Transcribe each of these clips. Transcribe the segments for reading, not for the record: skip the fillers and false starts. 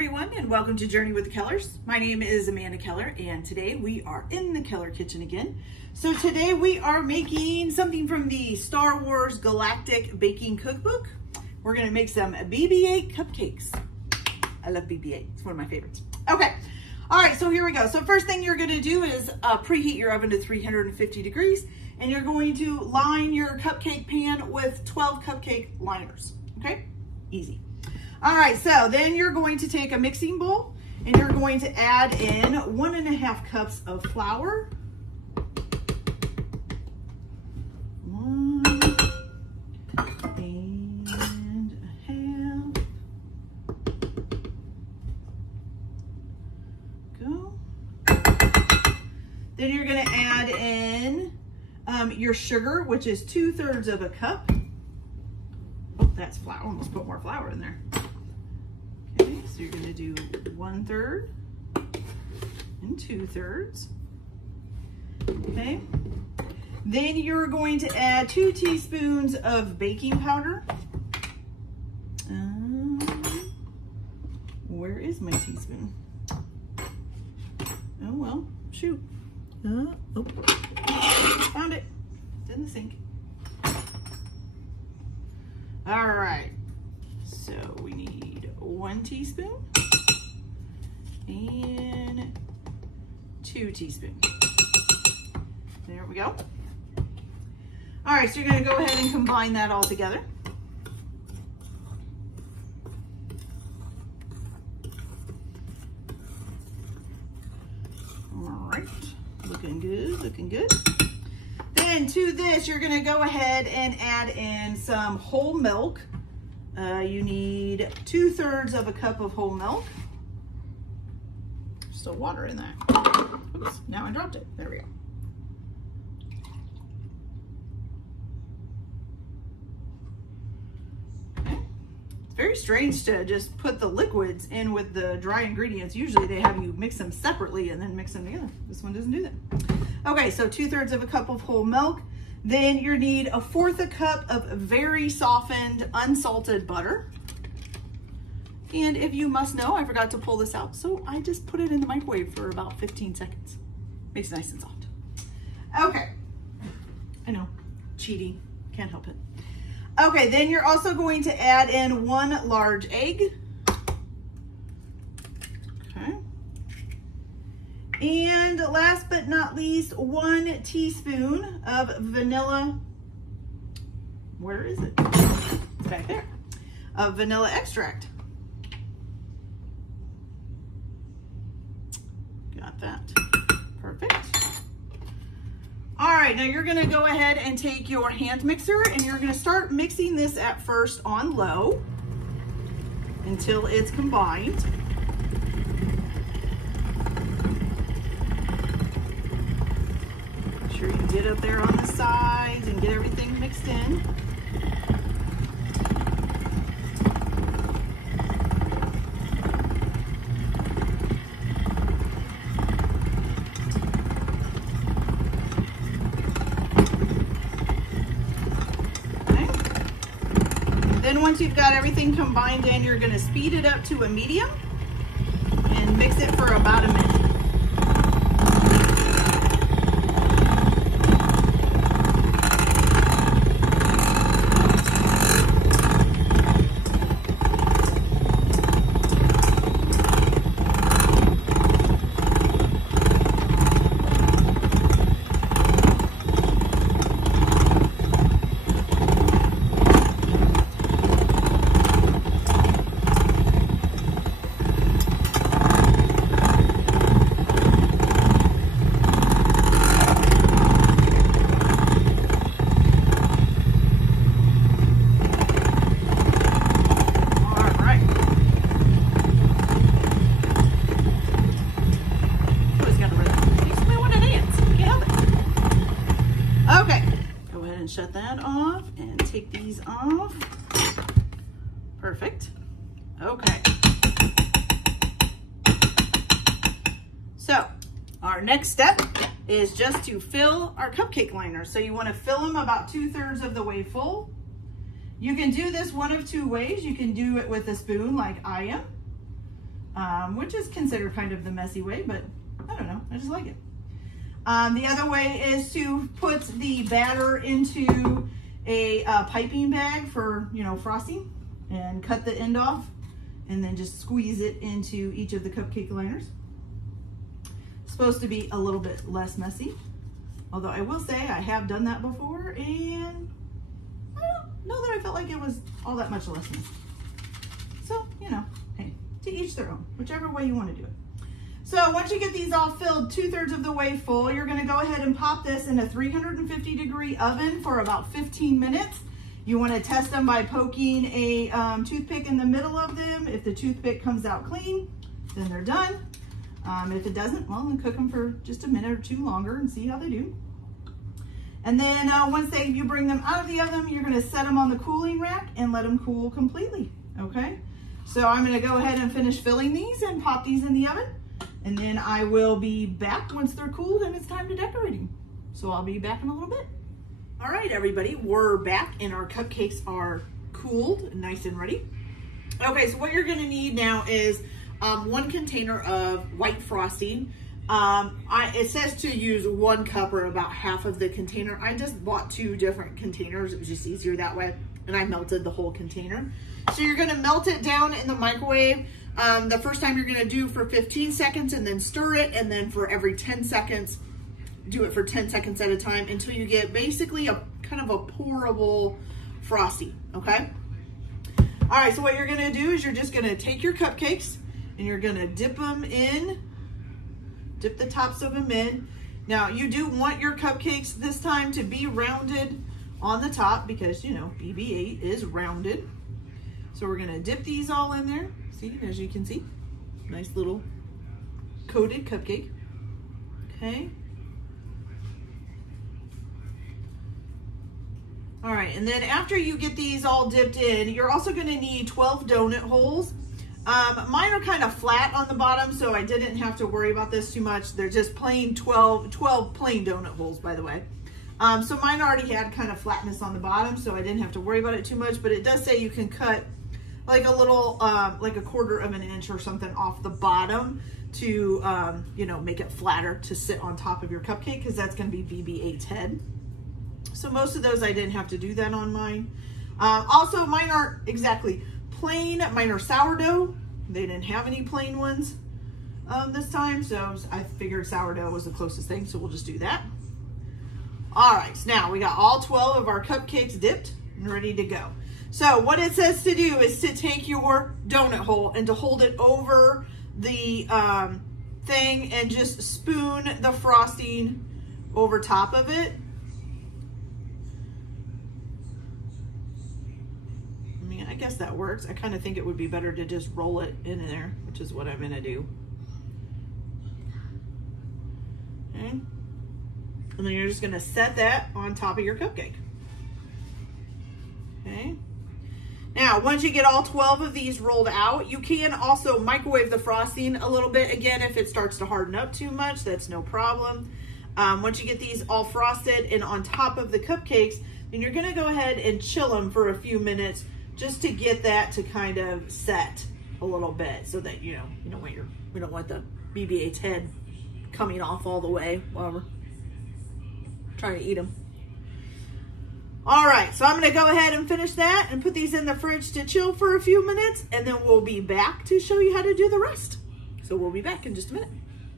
everyone, and welcome to Journey with the Kellers. My name is Amanda Keller, and today we are in the Keller kitchen again. So today we are making something from the Star Wars Galactic Baking Cookbook. We're gonna make some BB-8 cupcakes. I love BB-8, it's one of my favorites. Okay, all right, so here we go. So first thing you're gonna do is preheat your oven to 350 degrees, and you're going to line your cupcake pan with 12 cupcake liners, okay? Easy. All right, so then you're going to take a mixing bowl and you're going to add in 1.5 cups of flour. 1.5. Go. Then you're gonna add in your sugar, which is 2/3 of a cup. Oh, that's flour, almost put more flour in there. Okay, so you're gonna do 1/3 and 2/3. Okay. Then you're going to add 2 teaspoons of baking powder. Where is my teaspoon? Oh well, shoot. Oh, found it. It's in the sink. All right, so we need 1 teaspoon and 2 teaspoons. There we go. All right, so you're gonna go ahead and combine that all together. All right, looking good, looking good. Then to this, you're gonna go ahead and add in some whole milk. You need 2/3 of a cup of whole milk. Still water in that. Oops, now I dropped it. There we go. Okay. It's very strange to just put the liquids in with the dry ingredients. Usually they have you mix them separately and then mix them together. This one doesn't do that. Okay, so 2/3 of a cup of whole milk. Then you need 1/4 cup of very softened, unsalted butter. And if you must know, I forgot to pull this out, so I just put it in the microwave for about 15 seconds. Makes it nice and soft. Okay, I know, cheating, can't help it. Okay, then you're also going to add in 1 large egg. Okay. And last but not least, 1 teaspoon of vanilla. Where is it? It's back there. Of vanilla extract. Got that. Perfect. All right, now you're gonna go ahead and take your hand mixer and you're gonna start mixing this at first on low until it's combined. Make sure you get up there on the sides and get everything mixed in. Then once you've got everything combined in, you're gonna speed it up to a medium and mix it for about a minute. Shut that off and take these off. Perfect. Okay. So our next step is just to fill our cupcake liners. So you want to fill them about 2/3 of the way full. You can do this one of 2 ways. You can do it with a spoon like I am, which is considered kind of the messy way, but I don't know, I just like it. The other way is to put the batter into a piping bag for, you know, frosting, and cut the end off and then just squeeze it into each of the cupcake liners. It's supposed to be a little bit less messy, although I will say I have done that before and I don't know that I felt like it was all that much less messy. So, you know, hey, to each their own, whichever way you want to do it. So once you get these all filled 2/3 of the way full, you're gonna go ahead and pop this in a 350-degree oven for about 15 minutes. You wanna test them by poking a toothpick in the middle of them. If the toothpick comes out clean, then they're done. If it doesn't, well, then cook them for just a minute or two longer and see how they do. And then once you bring them out of the oven, you're gonna set them on the cooling rack and let them cool completely, okay? So I'm gonna go ahead and finish filling these and pop these in the oven. And then I will be back once they're cooled and it's time to decorate them. So I'll be back in a little bit. All right, everybody, we're back and our cupcakes are cooled, nice and ready. Okay, so what you're gonna need now is 1 container of white frosting. It says to use 1 cup or about half of the container. I just bought 2 different containers. It was just easier that way. And I melted the whole container. So you're gonna melt it down in the microwave. The first time you're gonna do for 15 seconds and then stir it, and then for every 10 seconds, do it for 10 seconds at a time until you get basically a kind of a pourable frosty, okay? All right, so what you're gonna do is you're just gonna take your cupcakes and you're gonna dip them in, dip the tops of them in. Now you do want your cupcakes this time to be rounded on the top because, you know, BB-8 is rounded. So we're gonna dip these all in there. See, as you can see, nice little coated cupcake, okay? All right, and then after you get these all dipped in, you're also gonna need 12 donut holes. Mine are kind of flat on the bottom, so I didn't have to worry about this too much. They're just plain 12 plain donut holes, by the way. So mine already had kind of flatness on the bottom, so I didn't have to worry about it too much, but it does say you can cut like a little, like a 1/4 of an inch or something off the bottom to, you know, make it flatter to sit on top of your cupcake, because that's going to be BB-8's head. So most of those I didn't have to do that on mine. Also, mine aren't exactly plain. Mine are sourdough. They didn't have any plain ones this time, so I figured sourdough was the closest thing, so we'll just do that. All right, so now we got all 12 of our cupcakes dipped and ready to go. So what it says to do is to take your donut hole and to hold it over the thing and just spoon the frosting over top of it. I mean, I guess that works. I kind of think it would be better to just roll it in there, which is what I'm gonna do. Okay. And then you're just gonna set that on top of your cupcake. Okay. Now, once you get all 12 of these rolled out, you can also microwave the frosting a little bit. Again, if it starts to harden up too much, that's no problem. Once you get these all frosted and on top of the cupcakes, then you're gonna go ahead and chill them for a few minutes just to get that to kind of set a little bit, so that, you know, we don't want the BB-8's head coming off all the way while we're trying to eat them. All right, so I'm gonna go ahead and finish that and put these in the fridge to chill for a few minutes, and then we'll be back to show you how to do the rest. So we'll be back in just a minute.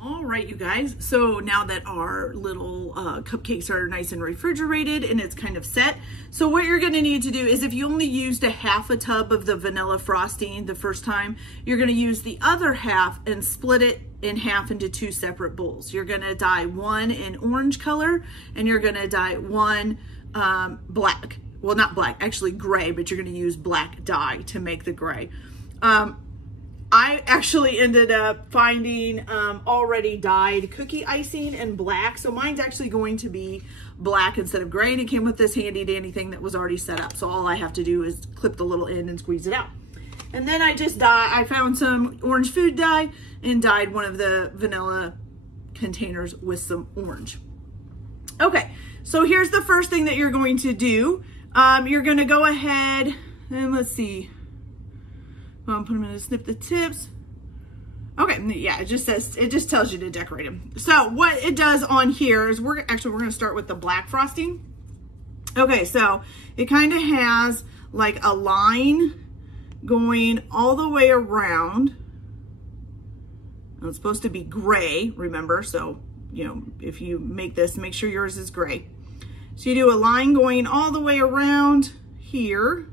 All right, you guys, so now that our little cupcakes are nice and refrigerated and it's kind of set, so what you're gonna need to do is, if you only used a half a tub of the vanilla frosting the first time, you're gonna use the other half and split it in half into 2 separate bowls. You're gonna dye 1 in orange color, and you're gonna dye 1 black. Well, not black, actually gray, but you're gonna use black dye to make the gray. I actually ended up finding already dyed cookie icing in black, so mine's actually going to be black instead of gray, and it came with this handy dandy thing that was already set up, so all I have to do is clip the little end and squeeze it out. And then I found some orange food dye and dyed one of the vanilla containers with some orange. Okay, so here's the first thing that you're going to do. You're gonna go ahead and let's see. Put them in to snip the tips. Okay, yeah, it just tells you to decorate them. So what it does on here is we're going to start with the black frosting. Okay, so it kind of has like a line going all the way around. And it's supposed to be gray, remember? So, you know, if you make this, make sure yours is gray. So you do a line going all the way around here,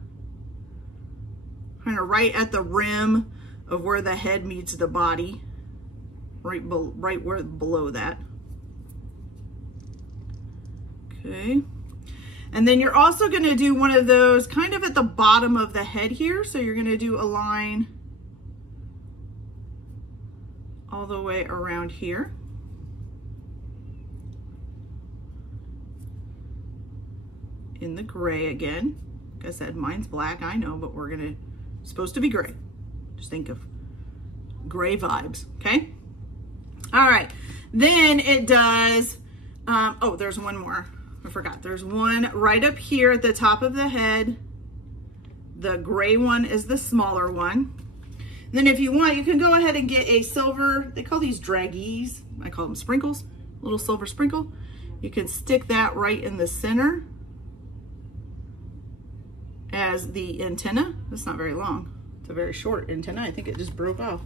kind of right at the rim of where the head meets the body, right where below that. Okay. And then you're also going to do one of those kind of at the bottom of the head here. So you're going to do a line all the way around here. In the gray again. Like I said, mine's black, I know, but supposed to be gray. Just think of gray vibes, okay? All right, then it does, oh, there's one more. I forgot, there's one right up here at the top of the head. The gray one is the smaller one. Then if you want, you can go ahead and get a silver, they call these draggies. I call them sprinkles, little silver sprinkle. You can stick that right in the center as the antenna. It's not very long. It's a very short antenna. I think it just broke off.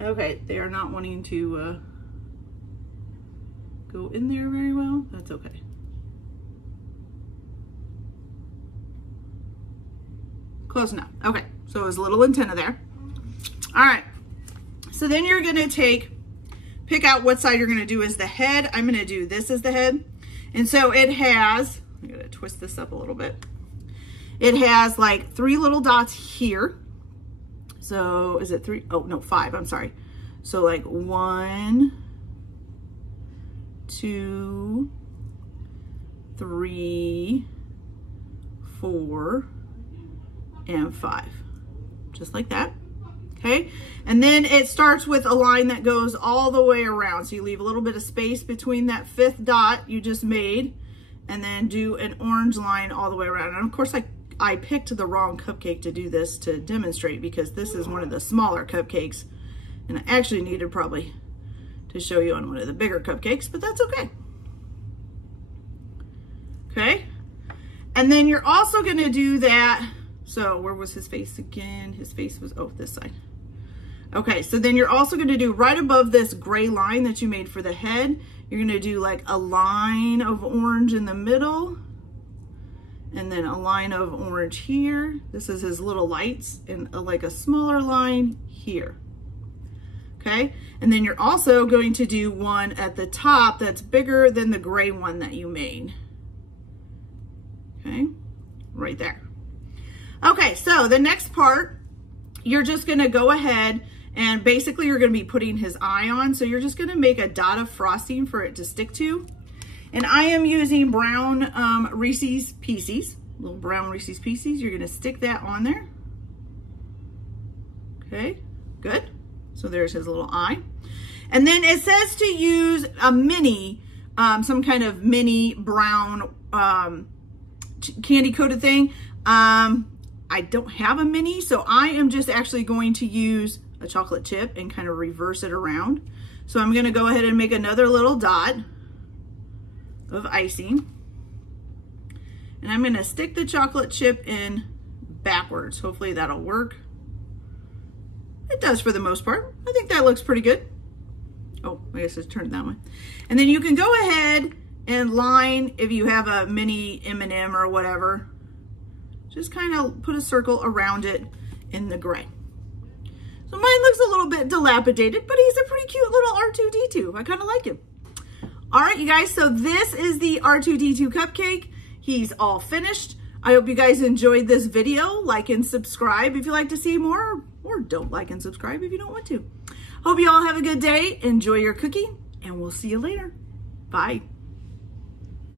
Okay, they are not wanting to go in there very well. That's okay. Close enough. Okay, so it was a little antenna there. All right, so then you're gonna pick out what side you're gonna do as the head. I'm gonna do this as the head. And so it has, I'm gonna twist this up a little bit. It has like 3 little dots here. So is it 3? Oh no, 5, I'm sorry. So like 1, 2, 3, 4, and 5. Just like that. Okay, and then it starts with a line that goes all the way around. So you leave a little bit of space between that 5th dot you just made, and then do an orange line all the way around. And of course, I picked the wrong cupcake to do this to demonstrate, because this is one of the smaller cupcakes, and I actually needed probably to show you on one of the bigger cupcakes, but that's okay. Okay, and then you're also gonna do that. So where was his face again? His face was, oh, this side. Okay, so then you're also gonna do right above this gray line that you made for the head, you're gonna do like a line of orange in the middle, and then a line of orange here. This is his little lights, and like a smaller line here. Okay, and then you're also going to do one at the top that's bigger than the gray one that you made. Okay, right there. Okay, so the next part, you're just gonna go ahead and basically you're gonna be putting his eye on. So you're just gonna make a dot of frosting for it to stick to. And I am using brown Reese's Pieces, little brown Reese's Pieces. You're gonna stick that on there. Okay, good. So there's his little eye. And then it says to use a mini, some kind of mini brown candy coated thing. I don't have a mini, so I am just actually going to use a chocolate chip and kind of reverse it around. So I'm gonna go ahead and make another little dot of icing. And I'm gonna stick the chocolate chip in backwards. Hopefully that'll work. It does for the most part. I think that looks pretty good. Oh, I guess it's turned that way. And then you can go ahead and line, if you have a mini M&M or whatever, just kind of put a circle around it in the gray. So mine looks a little bit dilapidated, but he's a pretty cute little R2-D2. I kind of like him. All right, you guys, so this is the R2-D2 cupcake. He's all finished. I hope you guys enjoyed this video. Like and subscribe if you like to see more, or don't like and subscribe if you don't want to. Hope you all have a good day. Enjoy your cookie, and we'll see you later. Bye.